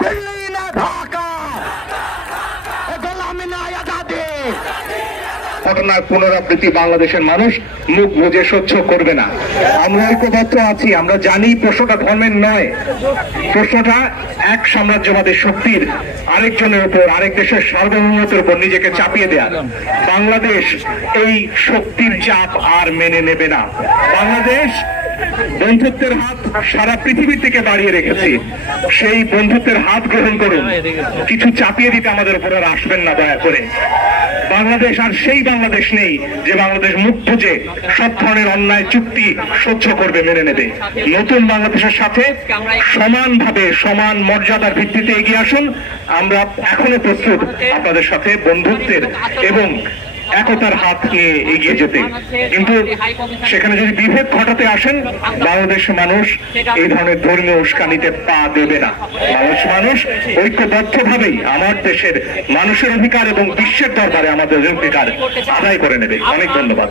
দিল্লি না ঘটনার পুনরাবৃত্তি বাংলাদেশের মানুষ মুখ বুঝে করবে না। আমরা ঐক্যবদ্ধ আছি, আমরা জানি প্রশ্নটা ধর্মের নয়। প্রশ্নটা এক সাম্রাজ্যবাদী শক্তির আরেকজনের উপর, আরেক দেশের সার্বভৌমত্বের উপর নিজেকে চাপিয়ে দেয়া। বাংলাদেশ এই শক্তির চাপ আর মেনে নেবে না। বাংলাদেশ বন্ধুত্বের হাত সারা পৃথিবী থেকে বাড়িয়ে রেখেছি। সেই বন্ধুত্বের হাত গ্রহণ করুন। কিছু চাপিয়ে দিতে আমাদের উপর আর আসবেন না, দয়া করে। বাংলাদেশ আর সেই বাংলাদেশ নেই যে বাংলাদেশ মুখ বুঝে সব ধরনের অন্যায়, চুক্তি সহ্য করবে, মেনে নেবে। নতুন বাংলাদেশের সাথে সমানভাবে, সমান মর্যাদার ভিত্তিতে এগিয়ে আসুন। আমরা এখনও প্রস্তুত আপনাদের সাথে বন্ধুত্বের এবং একতার হাত নিয়ে এগিয়ে যেতে। কিন্তু সেখানে যদি বিভেদ ঘটাতে আসেন বাংলাদেশের মানুষ এই ধরনের ধর্মীয় উস্কানিতে পা দেবে না। বাংলাদেশ মানুষ ঐক্যবদ্ধভাবেই আমার দেশের মানুষের অধিকার এবং বিশ্বের দরবারে আমাদের অধিকার আদায় করে নেবে। অনেক ধন্যবাদ।